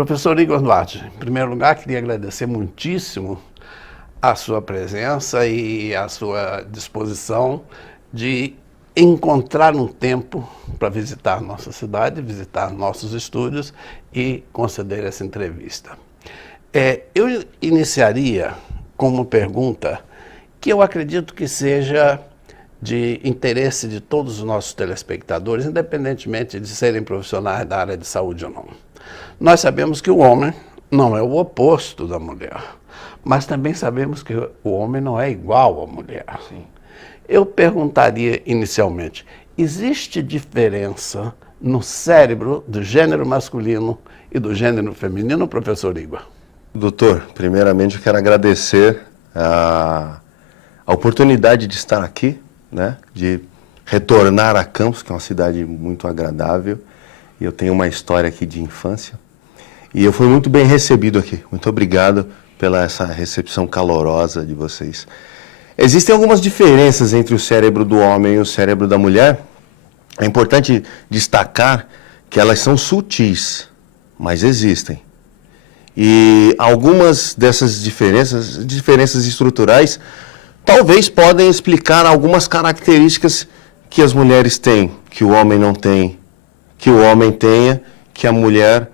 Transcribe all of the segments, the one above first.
Professor Igor Duarte, em primeiro lugar, queria agradecer muitíssimo a sua presença e a sua disposição de encontrar um tempo para visitar nossa cidade, visitar nossos estúdios e conceder essa entrevista. Eu iniciaria com uma pergunta que eu acredito que seja de interesse de todos os nossos telespectadores, independentemente de serem profissionais da área de saúde ou não. Nós sabemos que o homem não é o oposto da mulher, mas também sabemos que o homem não é igual à mulher. Sim. Eu perguntaria inicialmente, existe diferença no cérebro do gênero masculino e do gênero feminino, professor Igor? Doutor, primeiramente eu quero agradecer a oportunidade de estar aqui, né, de retornar a Campos, que é uma cidade muito agradável. Eu tenho uma história aqui de infância e eu fui muito bem recebido aqui. Muito obrigado pela essa recepção calorosa de vocês. Existem algumas diferenças entre o cérebro do homem e o cérebro da mulher. É importante destacar que elas são sutis, mas existem. E algumas dessas diferenças estruturais, talvez podem explicar algumas características que as mulheres têm, que o homem não tem, que o homem tenha, que a mulher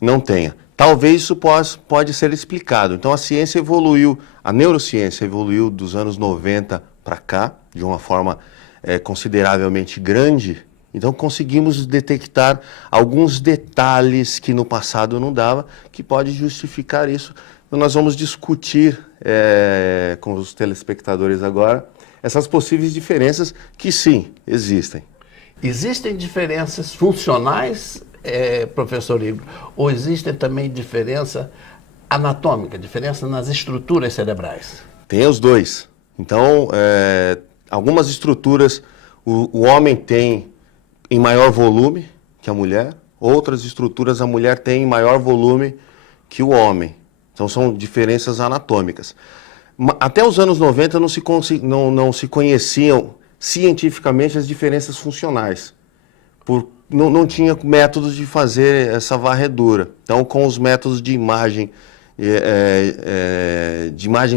não tenha. Talvez isso pode ser explicado. Então a ciência evoluiu, a neurociência evoluiu dos anos 90 para cá, de uma forma consideravelmente grande. Então conseguimos detectar alguns detalhes que no passado não dava, que pode justificar isso. Então, nós vamos discutir com os telespectadores agora essas possíveis diferenças que sim, existem. Existem diferenças funcionais, professor Igor, ou existe também diferença anatômica, diferença nas estruturas cerebrais? Tem os dois. Então, algumas estruturas o homem tem em maior volume que a mulher, outras estruturas a mulher tem em maior volume que o homem. Então são diferenças anatômicas. Até os anos 90 não se conheciam cientificamente as diferenças funcionais. Não tinha métodos de fazer essa varredura. Então com os métodos de imagem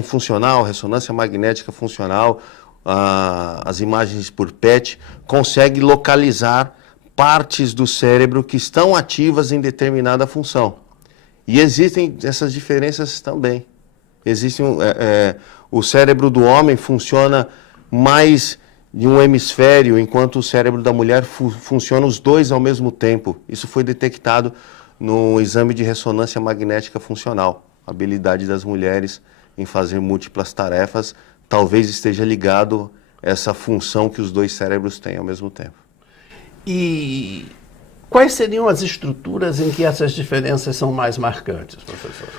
funcional, ressonância magnética funcional, as imagens por PET, consegue localizar partes do cérebro que estão ativas em determinada função. E existem essas diferenças também. O cérebro do homem funciona mais de um hemisfério, enquanto o cérebro da mulher funciona os dois ao mesmo tempo. Isso foi detectado no exame de ressonância magnética funcional. A habilidade das mulheres em fazer múltiplas tarefas talvez esteja ligado a essa função que os dois cérebros têm ao mesmo tempo. E quais seriam as estruturas em que essas diferenças são mais marcantes, professor?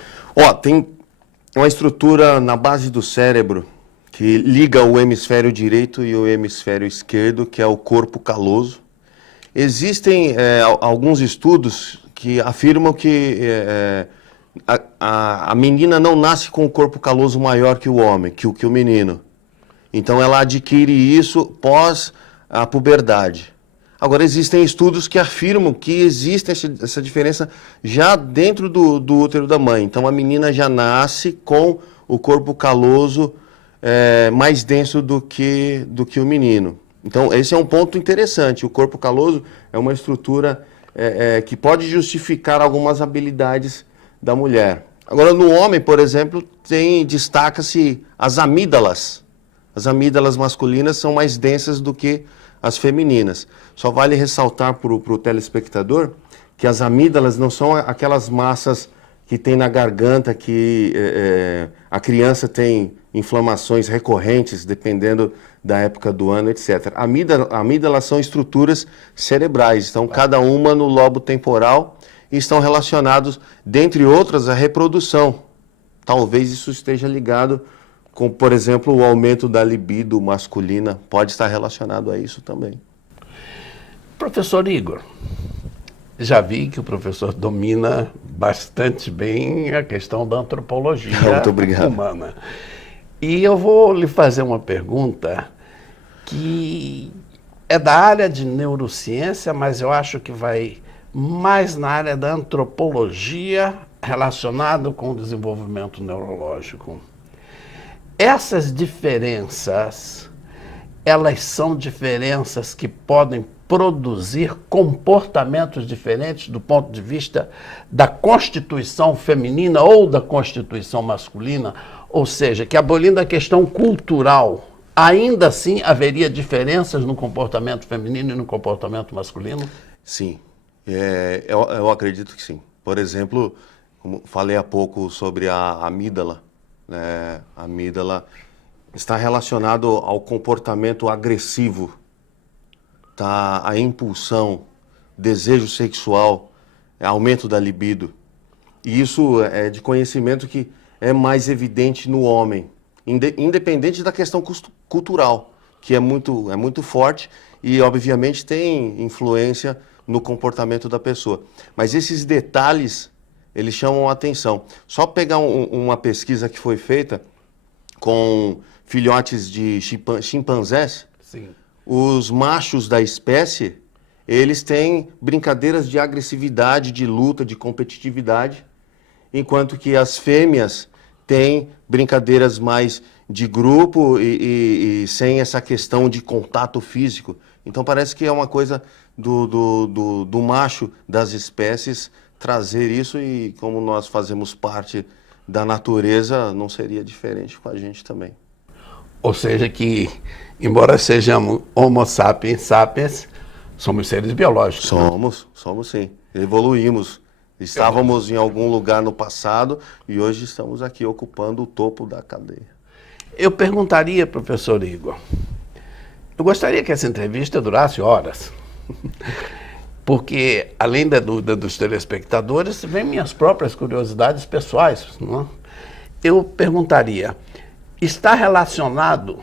Tem uma estrutura na base do cérebro que liga o hemisfério direito e o hemisfério esquerdo, que é o corpo caloso. Existem alguns estudos que afirmam que a menina não nasce com o corpo caloso maior que o homem, que o menino. Então ela adquire isso pós a puberdade. Agora existem estudos que afirmam que existe essa diferença já dentro do útero da mãe. Então a menina já nasce com o corpo caloso mais denso do que o menino. Então esse é um ponto interessante. O corpo caloso é uma estrutura que pode justificar algumas habilidades da mulher. Agora, no homem, por exemplo, destaca-se as amígdalas. As amígdalas masculinas são mais densas do que as femininas. Só vale ressaltar para o telespectador que as amígdalas não são aquelas massas que tem na garganta, que a criança tem inflamações recorrentes, dependendo da época do ano, etc. Amígdalas são estruturas cerebrais, então cada uma no lobo temporal, e estão relacionados, dentre outras, à reprodução. Talvez isso esteja ligado com, por exemplo, o aumento da libido masculina, pode estar relacionado a isso também. Professor Igor, já vi que o professor domina bastante bem a questão da antropologia Muito obrigado. humana. E eu vou lhe fazer uma pergunta que é da área de neurociência, mas eu acho que vai mais na área da antropologia relacionado com o desenvolvimento neurológico. Essas diferenças, elas são diferenças que podem produzir comportamentos diferentes do ponto de vista da constituição feminina ou da constituição masculina, ou seja, que abolindo a questão cultural, ainda assim haveria diferenças no comportamento feminino e no comportamento masculino? Sim, eu acredito que sim. Por exemplo, como falei há pouco sobre a amígdala, né? A amígdala está relacionado ao comportamento agressivo, tá? A impulsão, desejo sexual, aumento da libido. E isso é de conhecimento que é mais evidente no homem, independente da questão cultural, que é muito forte e, obviamente, tem influência no comportamento da pessoa. Mas esses detalhes, eles chamam a atenção. Só pegar uma pesquisa que foi feita com filhotes de chimpanzés, Sim. Os machos da espécie, eles têm brincadeiras de agressividade, de luta, de competitividade, enquanto que as fêmeas têm brincadeiras mais de grupo e sem essa questão de contato físico. Então parece que é uma coisa do macho das espécies trazer isso, e como nós fazemos parte da natureza, não seria diferente com a gente também. Ou seja que, embora sejamos Homo sapiens sapiens, somos seres biológicos. Somos sim. Evoluímos. Estávamos em algum lugar no passado e hoje estamos aqui ocupando o topo da cadeia. Eu perguntaria, professor Igor, eu gostaria que essa entrevista durasse horas, porque além da dúvida dos telespectadores, vem minhas próprias curiosidades pessoais, não é? Eu perguntaria, está relacionado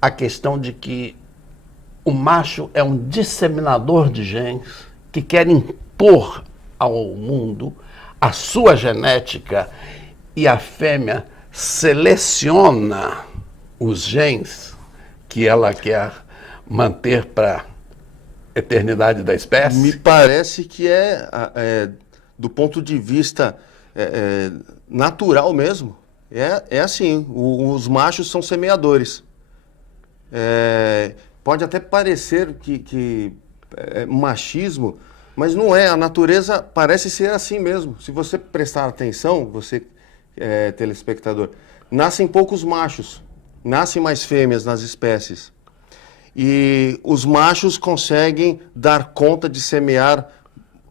à questão de que o macho é um disseminador de genes que quer impor ao mundo a sua genética e a fêmea seleciona os genes que ela quer manter para a eternidade da espécie? Me parece que do ponto de vista natural mesmo. É assim, os machos são semeadores. Pode até parecer que é machismo, mas não é. A natureza parece ser assim mesmo. Se você prestar atenção, você, telespectador, nascem poucos machos, nascem mais fêmeas nas espécies. E os machos conseguem dar conta de semear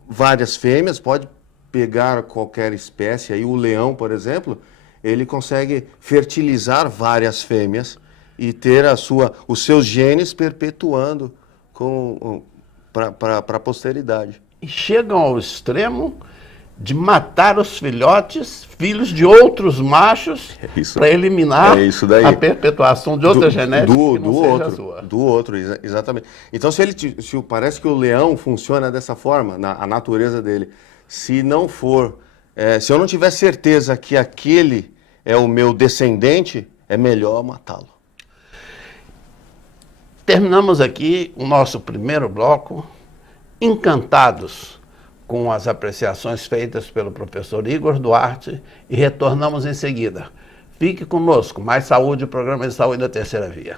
várias fêmeas, pode pegar qualquer espécie, aí o leão, por exemplo, ele consegue fertilizar várias fêmeas e ter os seus genes perpetuando para a posteridade. E chegam ao extremo de matar os filhotes, filhos de outros machos, para eliminar a perpetuação de outra genética que não seja a sua. Do outro, exatamente. Então, parece que o leão funciona dessa forma, a natureza dele. Se não for, se eu não tiver certeza que aquele é o meu descendente, é melhor matá-lo. Terminamos aqui o nosso primeiro bloco, encantados com as apreciações feitas pelo professor Igor Duarte, e retornamos em seguida. Fique conosco, Mais Saúde, o programa de saúde da Terceira Via.